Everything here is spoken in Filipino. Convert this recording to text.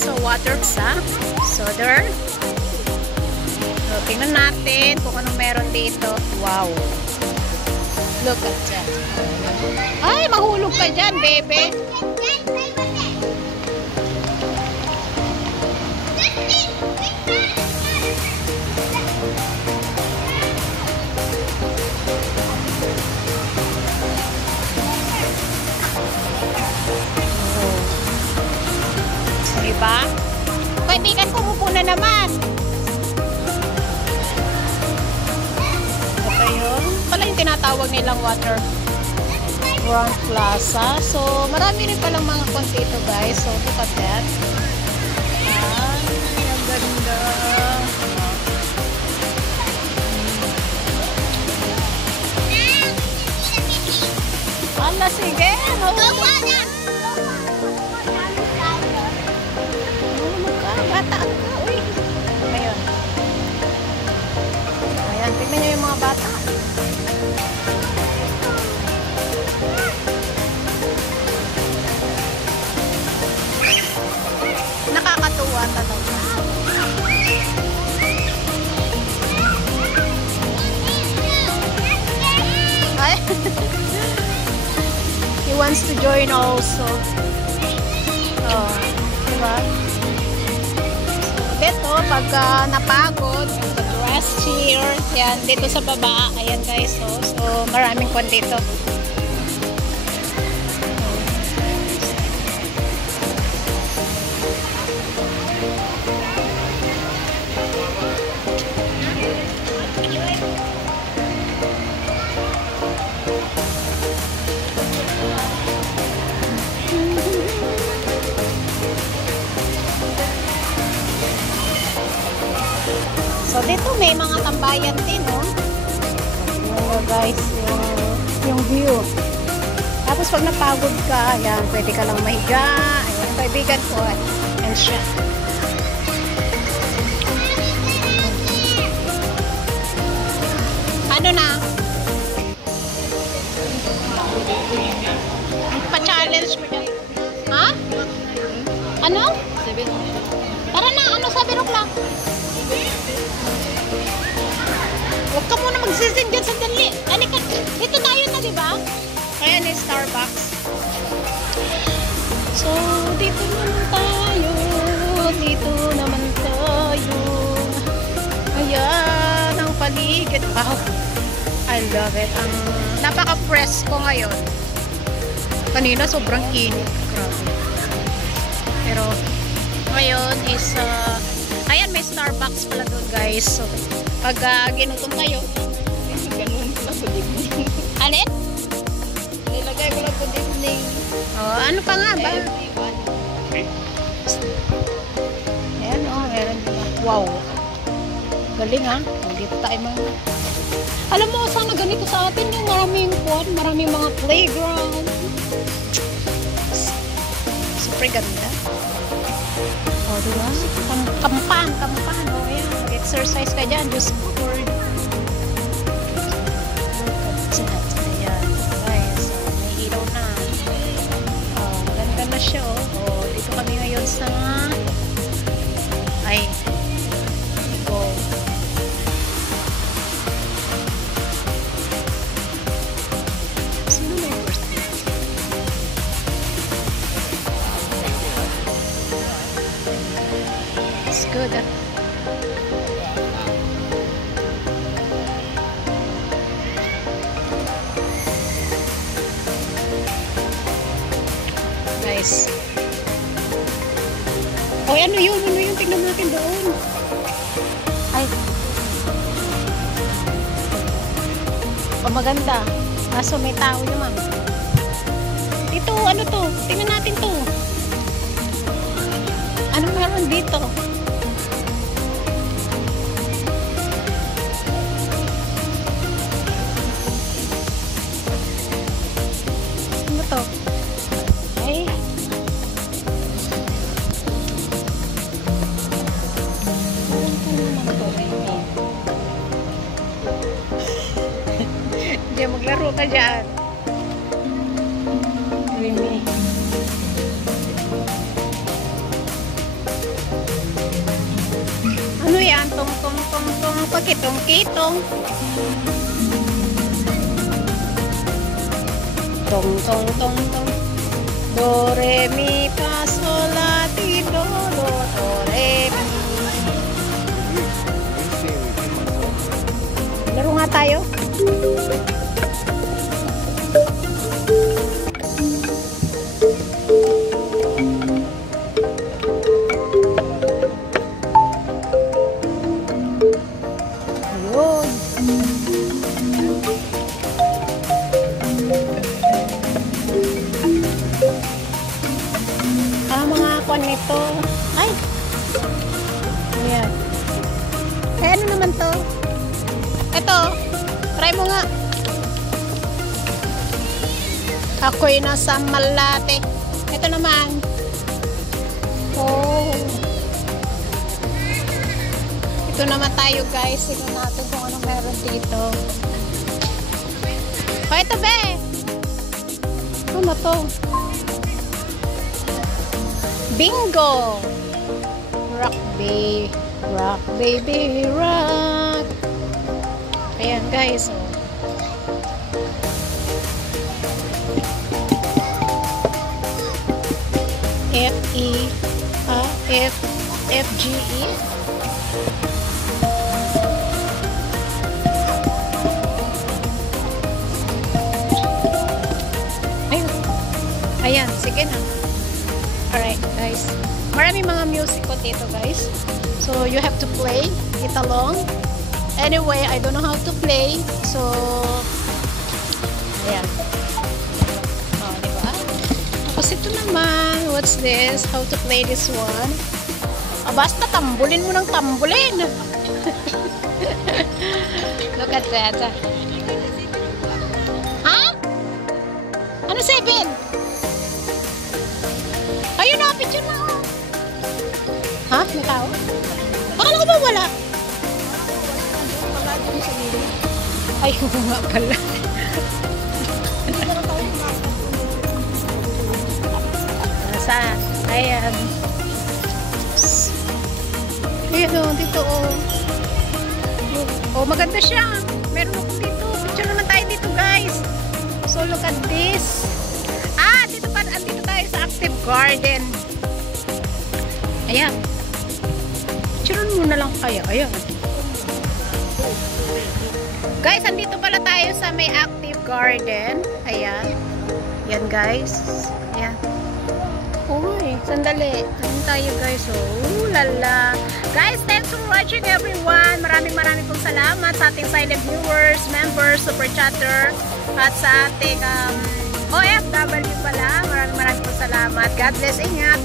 sa water sa soda. So, tingnan natin kung anong meron dito. Wow. Look at that. Ay, mahulog ka dyan, bebe. Diba? Kaibigan ko muna naman. Ito yun. Pala yung tinatawag nilang Waterfront Plaza. So, marami rin palang mga konti ito, guys. So, look at that. Ay, ang ganda. Ala, sige. Bata ka, uy. Ngayon. Ayan, tignan nyo yung mga bata. Nakakatuwa talaga. Ay. He wants to join also. Oh, diba? Dito, pagka napagod, rest here, yan, dito sa baba, ayan guys, so maraming kwan dito. So, dito may mga tambayan din, no? Ayan, guys, yung view. Tapos, pag napagod ka, ayan, pwede ka lang mahiga. Ayan, kaibigan ko. Ayan siya. Ano na? Pa-challenge mo dyan. Ha? Ano? Tara na, ano sabi rin lang? Huwag ka muna magsisin dyan sa dali. Halika, dito tayo na, diba? Ayan yung Starbucks. So, dito naman tayo. Dito naman tayo. Ayan, ang paligid. Wow, I love it. Ang napaka-presko ngayon. Kanina, sobrang init. Pero, ngayon is, ayan, may Starbucks pala doon, guys. So, pag ginutom tayo, ganun pala po dibning. Alin? Nilagay ko lang po dibning. Oh, ano pa nga ba? Ayan, oh, meron diba? Wow. Galing, ha? Dito tayo mga... Alam mo, sana ganito sa atin yung maraming mga playground. Super ganda. Oh, diba? Kampan. Oh, ayan. Mag-exercise ka dyan. Just forward. Ayan. Guys. May ilaw na. Oh, ganda na siya, oh. Oh, dito kami ngayon sa... Ay. Go. Sino may birthday? It's good, ah. Guys. O, ano yun? Tignan natin doon. Ay. O, maganda. Kaso may tao naman. Dito, ano to? Tingnan natin to. Ano meron dito? Ano to? Ay. Hindi, maglaro ka dyan. Remy. tong tong pakitong kitong. Tong tong tong tong. Do re mi fa sol la ti do do re mi. Laro nga tayo. Nito. Ay! Ayan. Eh, ano naman to? Ito. Try mo nga. Ako'y nasa Malate. Ito naman. Oh. Ito naman tayo guys. Tignan natin kung ano meron dito. Oh, ito be! Ano to? Bingo! Rock baby, rock baby, rock. Ayan guys. F-G-E. Ayun. Ayan, sige na. Alright guys, maraming mga music ko dito guys, so you have to play it along. Anyway, I don't know how to play, so ayan. Oh, diba? Tapos ito naman, what's this? How to play this one? Ah, basta tambulin mo ng tambulin. Look at that. Ha? Ano 7? Ayun na, picture na ako. Ha? May tao? Akala ko ba wala? Ay, nga pala. Saan? Ayan. Ayan o, dito o. Oh, maganda siya. Meron ako dito. Picture naman tayo dito guys. So, look at this. Andito tayo sa Active Garden. Ayan. Picturean mo na lang kaya. Ayan. Guys, andito pala tayo sa may Active Garden. Ayan. Ayan guys. Ayan. Uy, sandali. Ayan tayo guys. Oh, lala. Guys, thanks for watching everyone. Maraming pong salamat sa ating silent viewers, members, super chatter, at sa ating OFW pala. Maraming pong salamat. God bless, ingat.